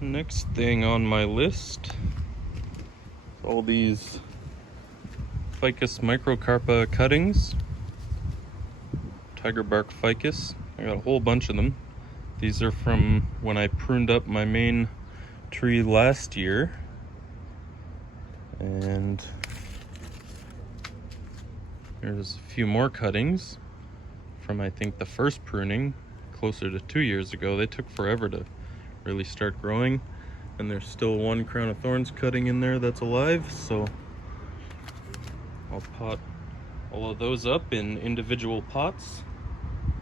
Next thing on my list, all these Ficus Microcarpa cuttings. Tiger bark ficus. I got a whole bunch of them. These are from when I pruned up my main tree last year. And there's a few more cuttings from I think the first pruning closer to 2 years ago. They took forever to really start growing, and there's still one crown of thorns cutting in there that's alive, so I'll pot all of those up in individual pots,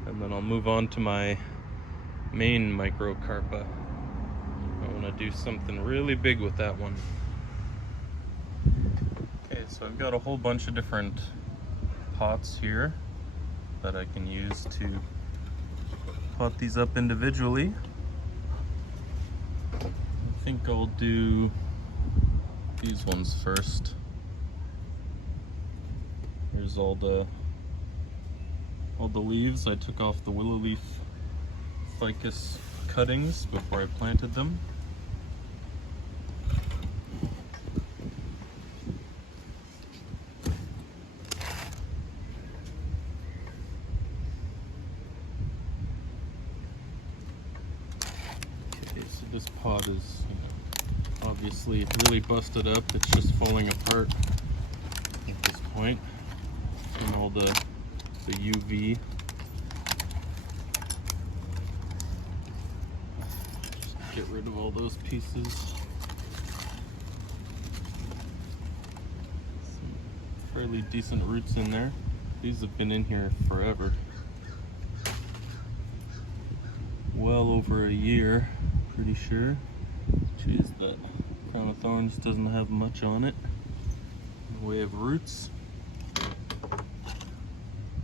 and then I'll move on to my main microcarpa. I want to do something really big with that one. Okay, so I've got a whole bunch of different pots here that I can use to pot these up individually. I think I'll do these ones first. Here's all the leaves. I took off the willow leaf ficus cuttings before I planted them. Okay, so this pot is, obviously really busted up. It's just falling apart at this point from all the UV. Just get rid of all those pieces. Some fairly decent roots in there. These have been in here forever. Well over a year, pretty sure. Geez, that crown of thorns doesn't have much on it in the way of roots.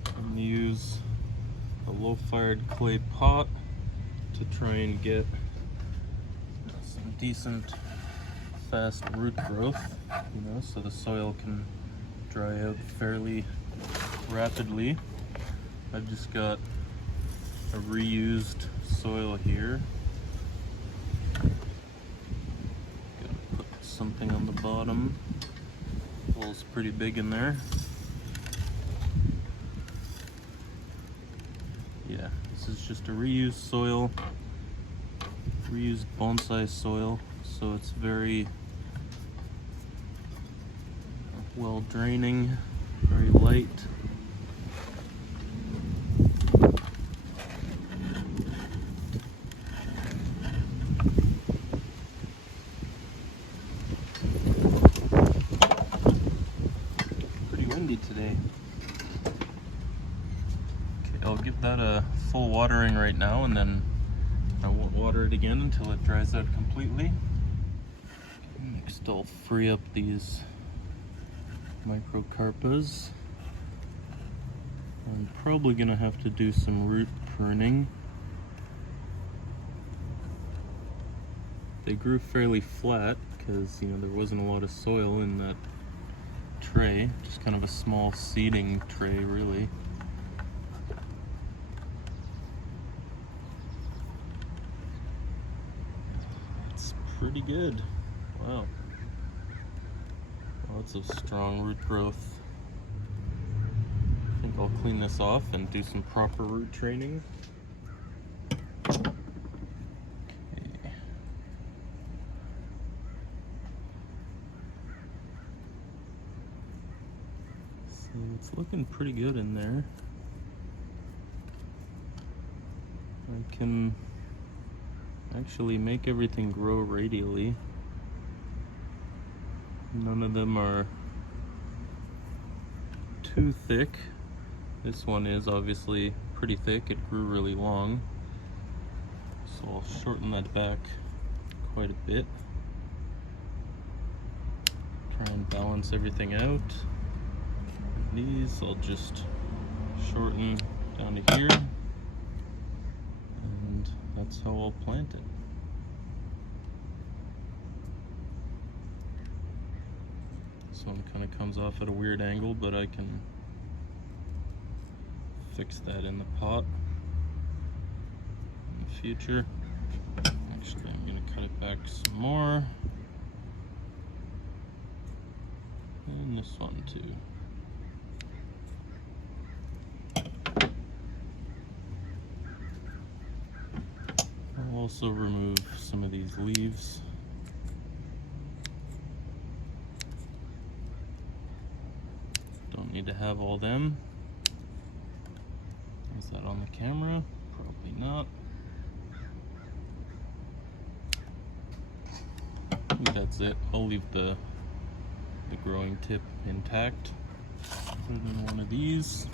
I'm going to use a low-fired clay pot to try and get some decent, fast root growth, so the soil can dry out fairly rapidly. I've just got a reused soil here. Something on the bottom. Hole's pretty big in there. Yeah, this is just a reused soil, reused bonsai soil, so it's very well draining, very light. Today. Okay, I'll give that a full watering right now, and then I won't water it again until it dries out completely. Next I'll free up these microcarpas. I'm probably gonna have to do some root pruning. They grew fairly flat because there wasn't a lot of soil in that tray, just kind of a small seeding tray, really. It's pretty good. Wow. Lots of strong root growth. I think I'll clean this off and do some proper root training. It's looking pretty good in there. I can actually make everything grow radially. None of them are too thick. This one is obviously pretty thick. It grew really long. So I'll shorten that back quite a bit. Try and balance everything out. These I'll just shorten down to here, and that's how I'll plant it. This one kind of comes off at a weird angle, but I can fix that in the pot in the future. Actually, I'm going to cut it back back some more. And this one too. I'll also remove some of these leaves. Don't need to have all them. Is that on the camera? Probably not. I think that's it. I'll leave the growing tip intact. Put it in one of these.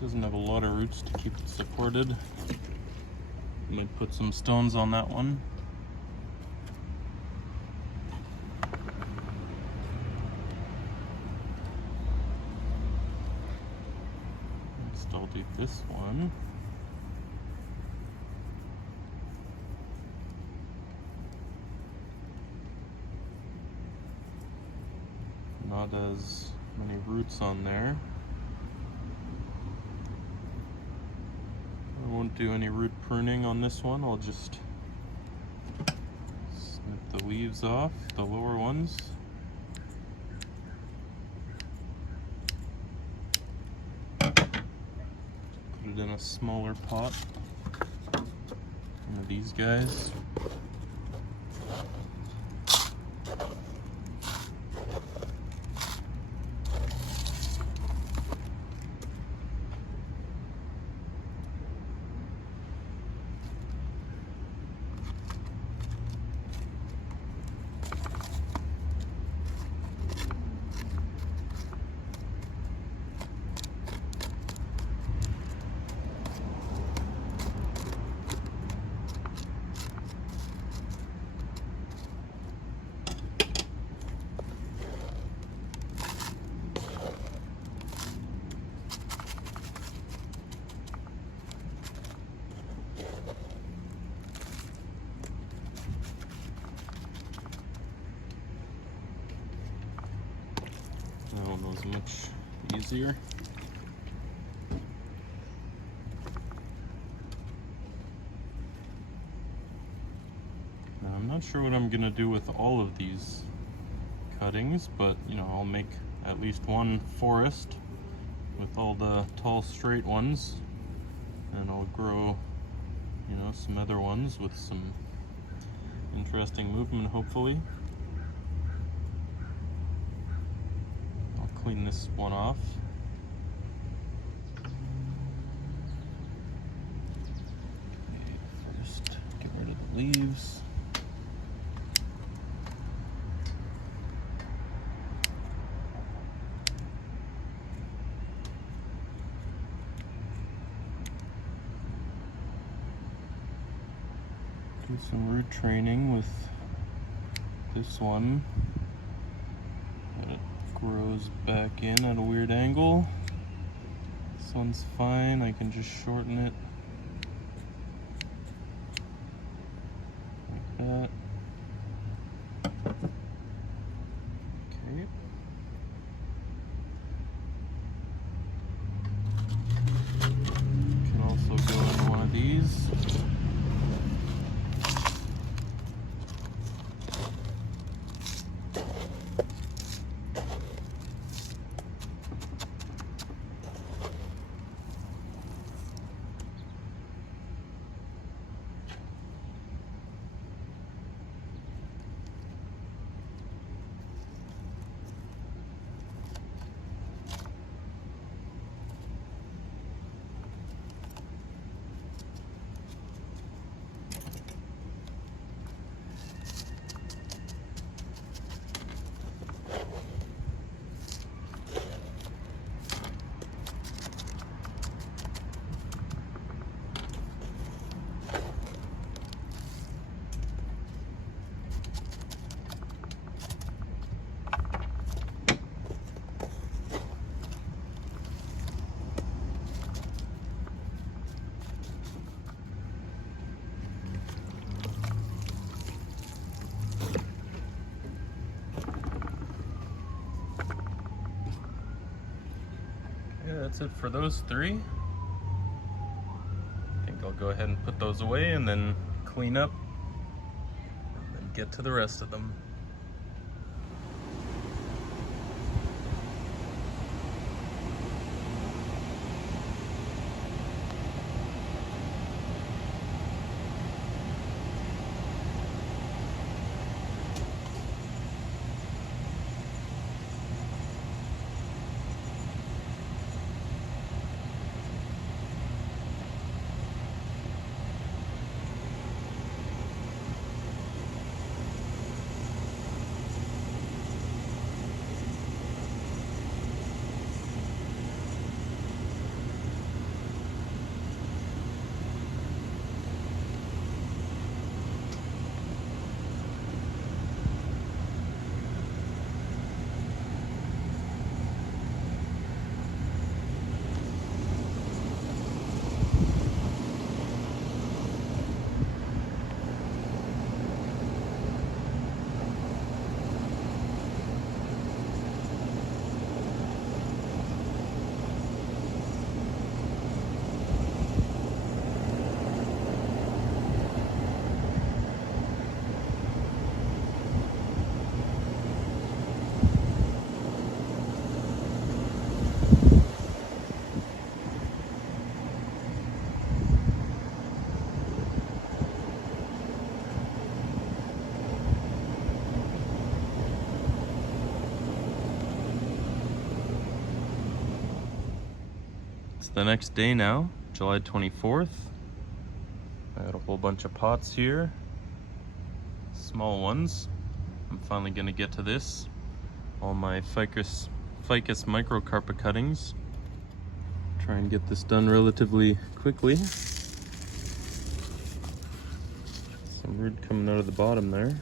Doesn't have a lot of roots to keep it supported. I might put some stones on that one. Next I'll do this one. Not as many roots on there. I won't do any root pruning on this one. I'll just snip the leaves off, the lower ones. Put it in a smaller pot. One of these guys. That one was much easier. Now, I'm not sure what I'm gonna do with all of these cuttings, but you know, I'll make at least one forest with all the tall straight ones, and I'll grow, you know, some other ones with some interesting movement, hopefully. Clean this one off. Okay, first, get rid of the leaves. Do some root training with this one. Grows back in at a weird angle. This one's fine, I can just shorten it like that. Okay. Can also go in one of these. that's it for those three. I think I'll go ahead and put those away and then clean up and then get to the rest of them. It's the next day now, July 24th. I got a whole bunch of pots here, small ones. I'm finally gonna get to this. All my Ficus Microcarpa cuttings. Try and get this done relatively quickly. Some root coming out of the bottom there.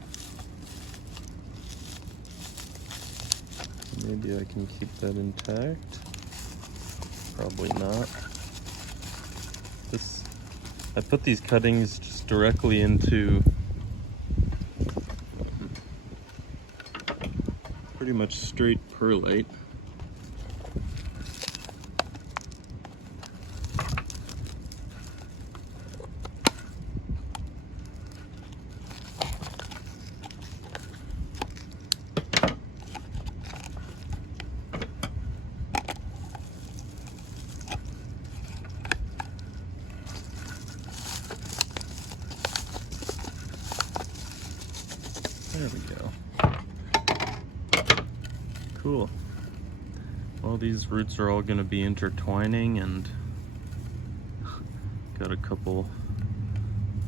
Maybe I can keep that intact. Probably not. I put these cuttings just directly into pretty much straight perlite. There we go. Cool. Well, these roots are all going to be intertwining, and got a couple of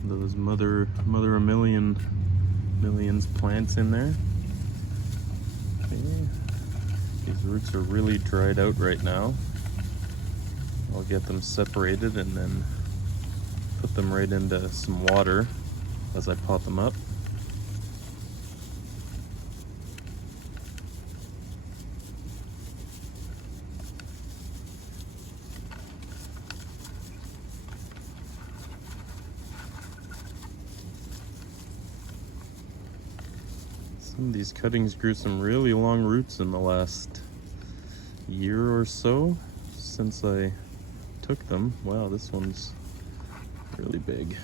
those mother of millions plants in there. Okay. These roots are really dried out right now. I'll get them separated and then put them right into some water as I pot them up. Some of these cuttings grew some really long roots in the last year or so since I took them. Wow, this one's really big.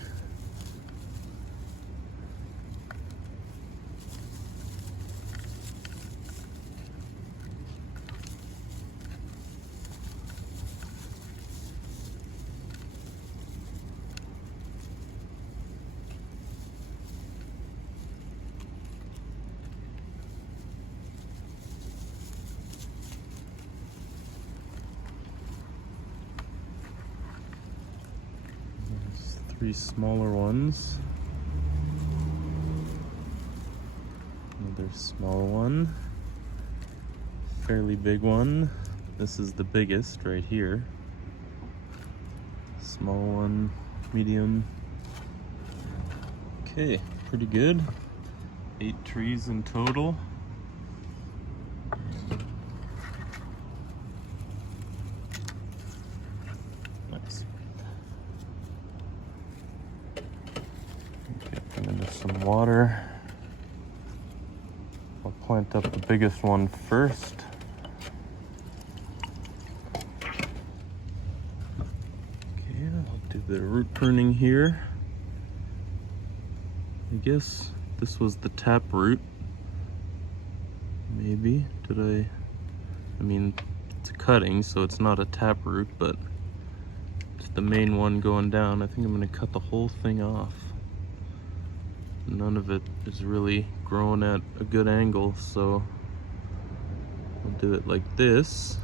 Three smaller ones. Another small one. Fairly big one. This is the biggest right here. Small one, medium. Okay, pretty good. 8 trees in total. Nice. Get them into some water. I'll plant up the biggest one first. bit of root pruning here. I guess this was the tap root. Maybe, I mean, it's a cutting, so it's not a tap root, but it's the main one going down. I think I'm gonna cut the whole thing off. None of it is really growing at a good angle, so I'll do it like this,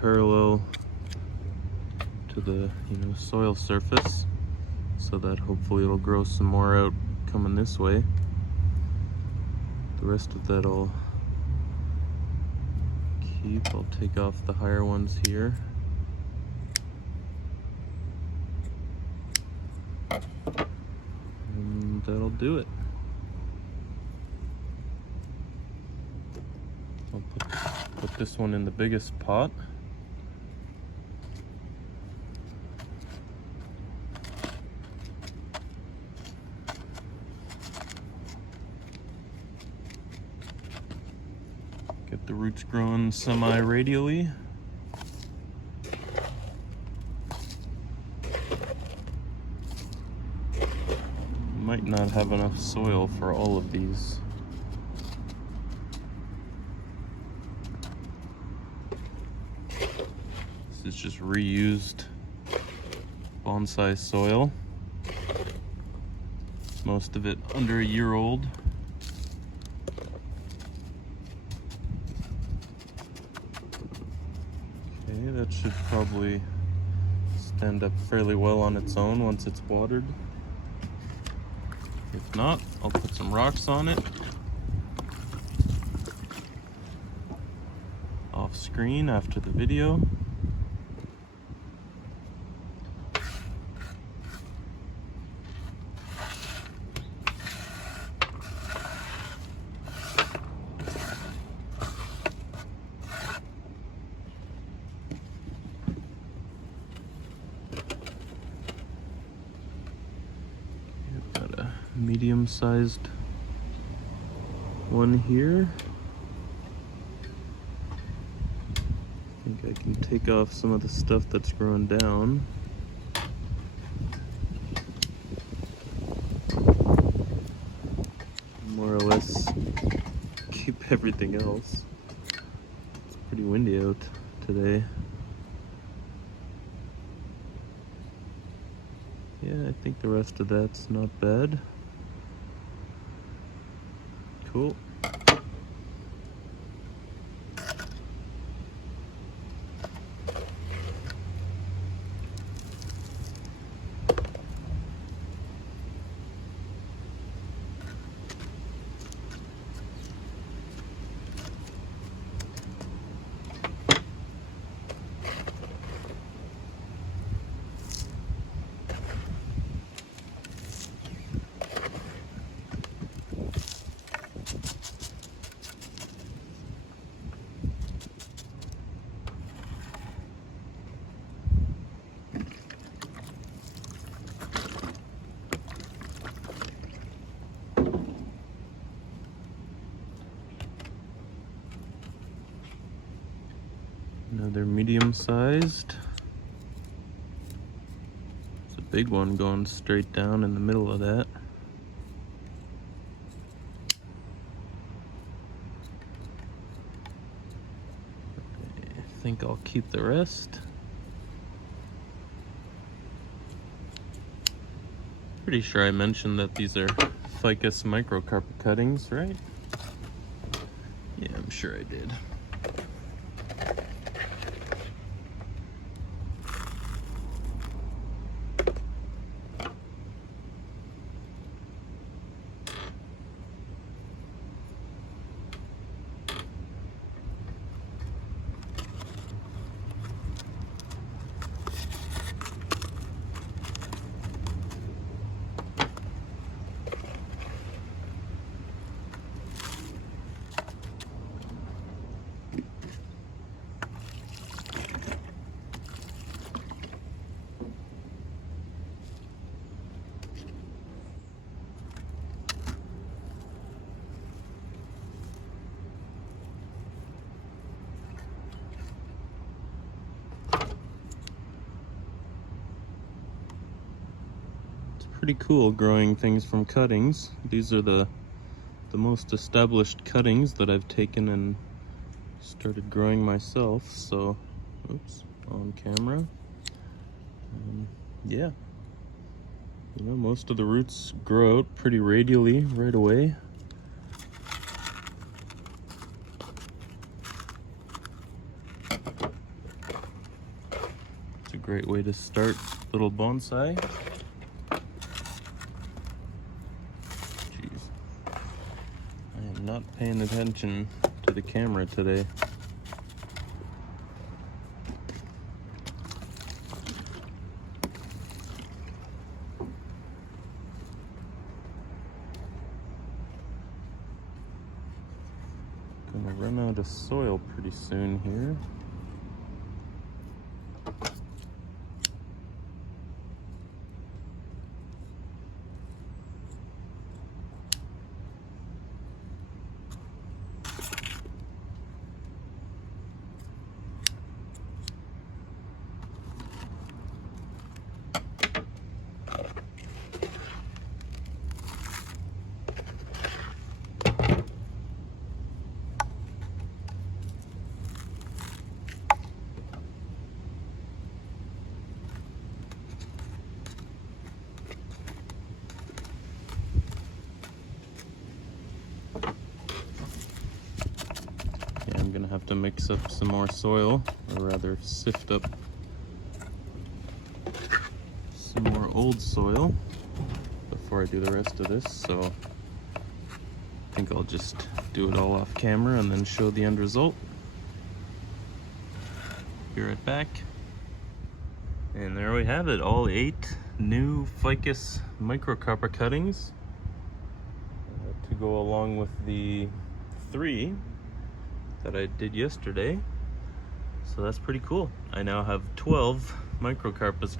parallel to the soil surface, so that hopefully it'll grow some more out coming this way. The rest of that I'll keep. I'll take off the higher ones here. And that'll do it. I'll put this one in the biggest pot. Get the roots growing semi-radially. Might not have enough soil for all of these. This is just reused bonsai soil. Most of it under a year old. Okay, that should probably stand up fairly well on its own once it's watered. If not, I'll put some rocks on it. Off screen after the video. Medium-sized one here. I think I can take off some of the stuff that's growing down. More or less keep everything else. It's pretty windy out today. Yeah, I think the rest of that's not bad. Cool. Another medium-sized. It's a big one going straight down in the middle of that. I think I'll keep the rest. Pretty sure I mentioned that these are Ficus Microcarpa cuttings, right? Yeah, I'm sure I did. pretty cool growing things from cuttings. These are the most established cuttings that I've taken and started growing myself. So, oops, on camera. Yeah, you know, most of the roots grow out pretty radially right away. It's a great way to start little bonsai. Jeez, I am not paying attention to the camera today. Gonna run out of soil pretty soon here. I'm gonna have to mix up some more soil, or rather sift up some more old soil before I do the rest of this, so I think I'll just do it all off camera and then show the end result. Be right back. And there we have it, all 8 new Ficus Microcarpa cuttings to go along with the 3 that I did yesterday. So that's pretty cool. I now have 12 microcarpas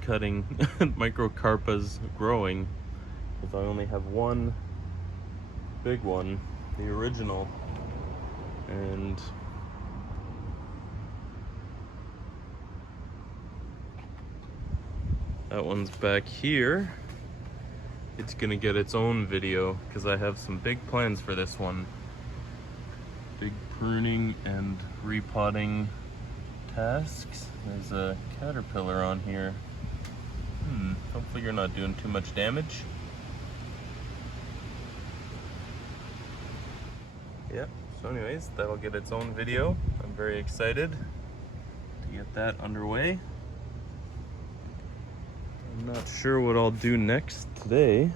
microcarpas growing, because I only have one big one, the original, and that one's back here. It's gonna get its own video because I have some big plans for this one. Big pruning and repotting tasks. There's a caterpillar on here. Hopefully you're not doing too much damage. Yep, so anyways, that'll get its own video. I'm very excited to get that underway. I'm not sure what I'll do next today.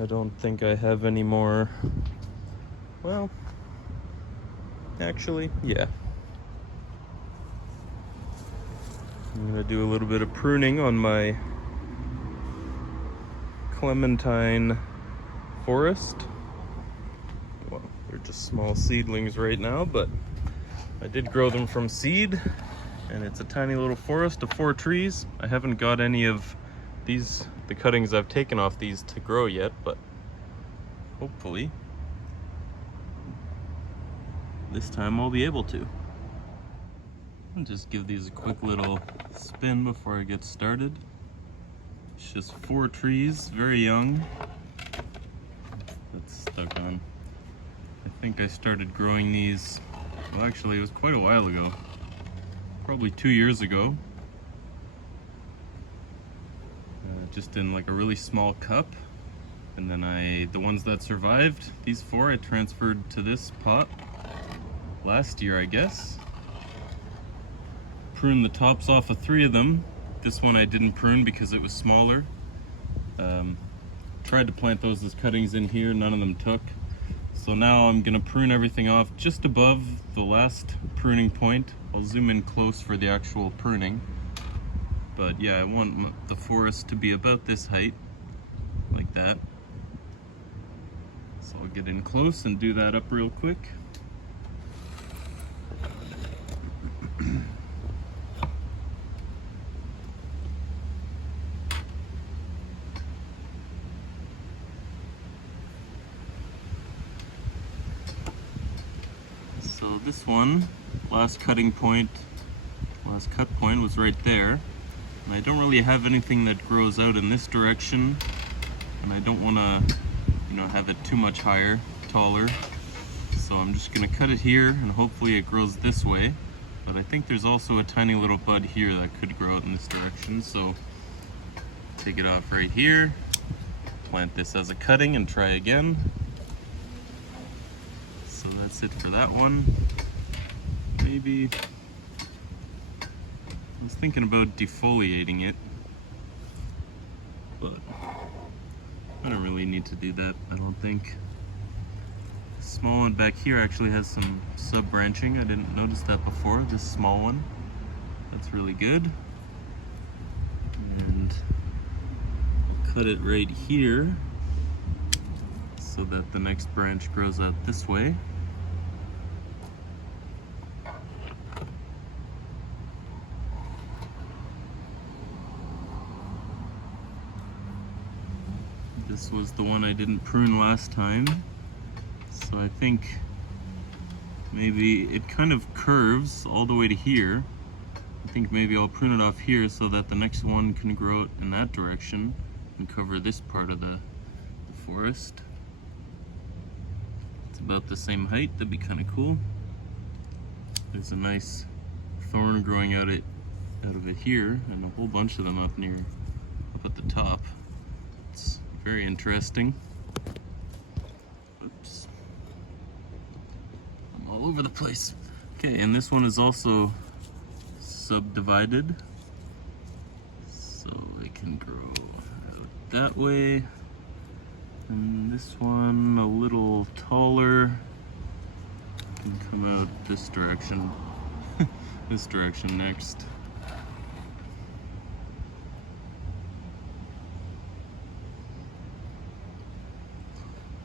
I don't think I have any more. Well, actually, yeah. I'm gonna do a little bit of pruning on my Clementine forest. Well, they're just small seedlings right now, but I did grow them from seed, and it's a tiny little forest of 4 trees. I haven't got any of these, the cuttings I've taken off these, to grow yet, but hopefully this time I'll be able to. I'll just give these a quick little spin before I get started. It's just 4 trees, very young. That's stuck on. I think I started growing these, well, actually it was quite a while ago, probably 2 years ago. Just in like a really small cup, and then the ones that survived, these 4, I transferred to this pot last year, I guess. Pruned the tops off of 3 of them. This one I didn't prune because it was smaller. Tried to plant those as cuttings in here, none of them took. So now I'm gonna prune everything off just above the last pruning point. I'll zoom in close for the actual pruning. But yeah, I want the forest to be about this height, like that. So I'll get in close and do that up real quick. So this one, last cutting point, last cut point was right there. And I don't really have anything that grows out in this direction, and I don't want to, you know, have it too much higher, taller. So I'm just going to cut it here, and hopefully it grows this way. But I think there's also a tiny little bud here that could grow out in this direction, so take it off right here, plant this as a cutting and try again. So that's it for that one. Maybe, I was thinking about defoliating it, but I don't really need to do that, I don't think. The small one back here actually has some sub-branching. I didn't notice that before, this small one. That's really good. And cut it right here so that the next branch grows out this way. This was the one I didn't prune last time, so I think maybe it kind of curves all the way to here. I think maybe I'll prune it off here so that the next one can grow out in that direction and cover this part of the forest. It's about the same height, that'd be kind of cool. There's a nice thorn growing out of it here, and a whole bunch of them up at the top. It's very interesting. Oops. I'm all over the place. Okay, and this one is also subdivided, so it can grow out that way. And this one a little taller can come out this direction. This direction next.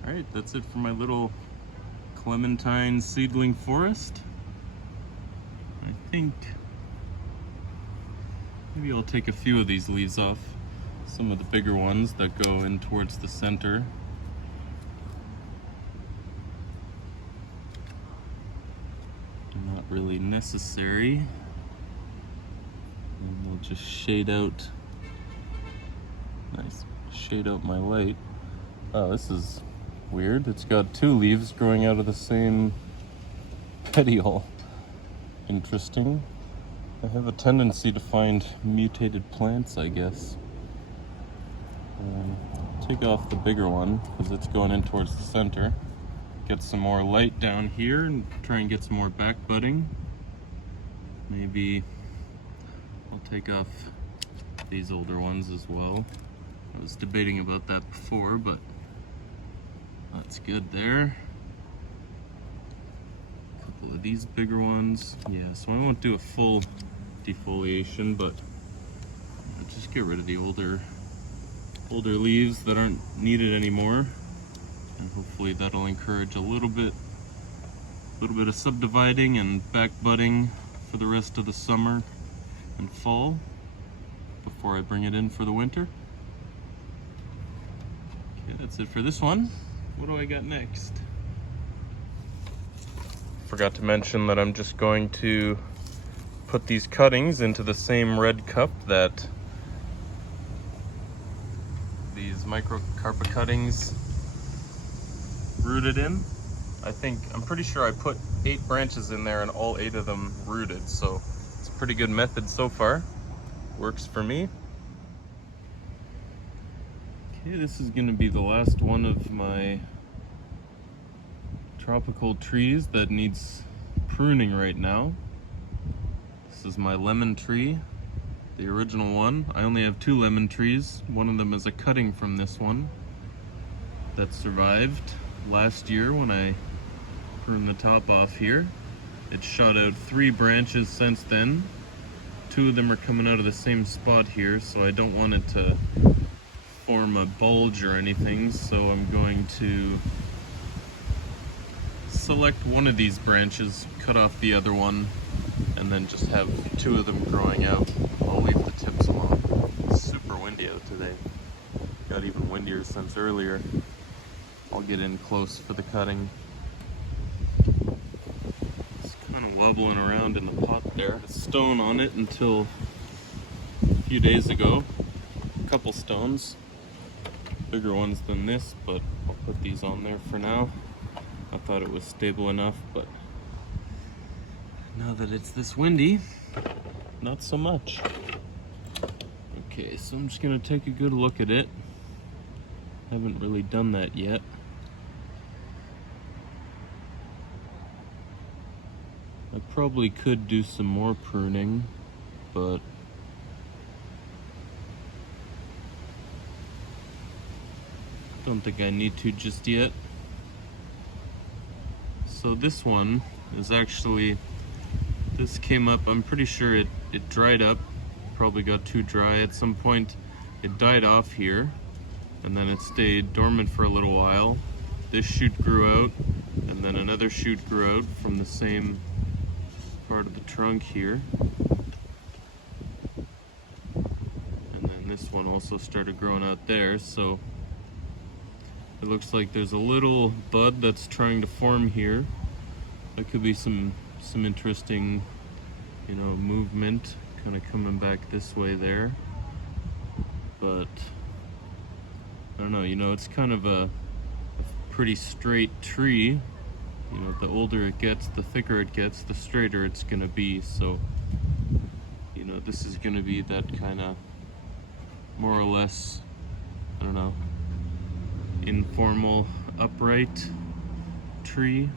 Alright, that's it for my little Clementine seedling forest. I think maybe I'll take a few of these leaves off, some of the bigger ones that go in towards the center. They're not really necessary. And they'll just shade out, nice, shade out my light. Oh, this is weird. It's got two leaves growing out of the same petiole. Interesting. I have a tendency to find mutated plants, I guess. Take off the bigger one because it's going in towards the center. Get some more light down here and try and get some more back budding. Maybe I'll take off these older ones as well. I was debating about that before, but that's good there. A couple of these bigger ones. Yeah, so I won't do a full defoliation, but I'll just get rid of the older leaves that aren't needed anymore. And hopefully that'll encourage a little bit of subdividing and back budding for the rest of the summer and fall before I bring it in for the winter. Okay, that's it for this one. What do I got next? Forgot to mention that I'm just going to put these cuttings into the same red cup that these Microcarpa cuttings rooted in. I'm pretty sure I put 8 branches in there and all 8 of them rooted, so it's a pretty good method so far. Works for me. Okay, this is going to be the last one of my tropical trees that needs pruning right now. This is my lemon tree, the original one. I only have 2 lemon trees. One of them is a cutting from this one that survived last year when I pruned the top off here. It shot out 3 branches since then. 2 of them are coming out of the same spot here, so I don't want it to form a bulge or anything, so I'm going to select one of these branches, cut off the other one, and then just have 2 of them growing out. I'll leave the tips alone. It's super windy out today. Got even windier since earlier. I'll get in close for the cutting. It's kind of wobbling around in the pot there. A stone on it until a few days ago. A couple stones, bigger ones than this, but I'll put these on there for now. I thought it was stable enough, but now that it's this windy, not so much. Okay, so I'm just gonna take a good look at it. Haven't really done that yet. I probably could do some more pruning, but don't think I need to just yet. So this one is actually, this came up, I'm pretty sure it dried up, probably got too dry at some point. It died off here, and then it stayed dormant for a little while. This shoot grew out, and then another shoot grew out from the same part of the trunk here. And then this one also started growing out there, so it looks like there's a little bud that's trying to form here. That could be some interesting, you know, movement kind of coming back this way there. But I don't know, you know, it's kind of a pretty straight tree. You know, the older it gets, the thicker it gets, the straighter it's gonna be. So, you know, this is gonna be that kind of more or less, I don't know, informal upright tree.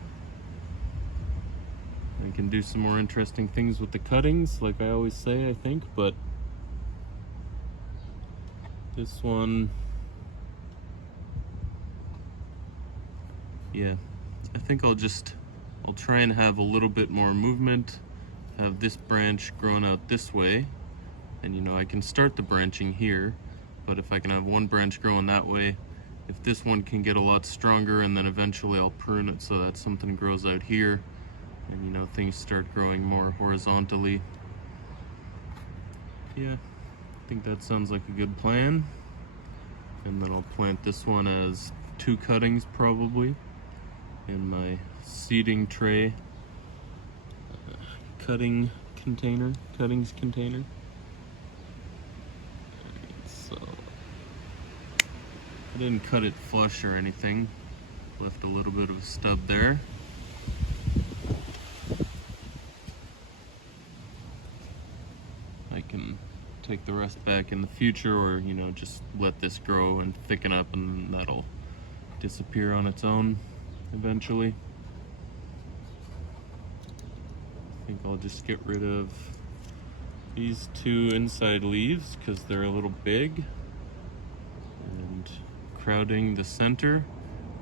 I can do some more interesting things with the cuttings, like I always say, I think, but this one, yeah, I think I'll try and have a little bit more movement, have this branch growing out this way, and you know, I can start the branching here, but if I can have one branch growing that way, if this one can get a lot stronger, and then eventually I'll prune it so that something grows out here, and you know, things start growing more horizontally. Yeah, I think that sounds like a good plan. And then I'll plant this one as 2 cuttings probably in my seeding tray, cuttings container. So I didn't cut it flush or anything, left a little bit of a stub there. I can take the rest back in the future, or you know, just let this grow and thicken up, and that'll disappear on its own eventually. I think I'll just get rid of these 2 inside leaves because they're a little big and crowding the center.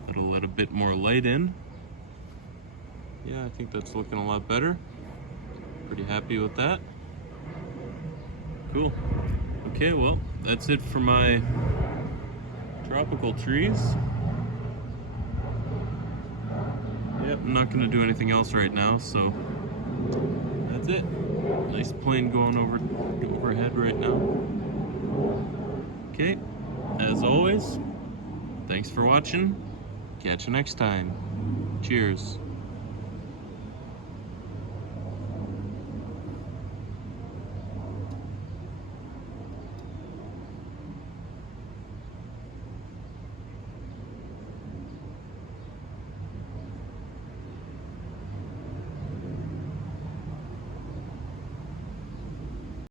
It'll let a bit more light in. Yeah, I think that's looking a lot better. Pretty happy with that. Cool. Okay, well, that's it for my tropical trees. Yep, I'm not gonna do anything else right now, so that's it. Nice plane going overhead right now. Okay, as always, thanks for watching. Catch you next time. Cheers.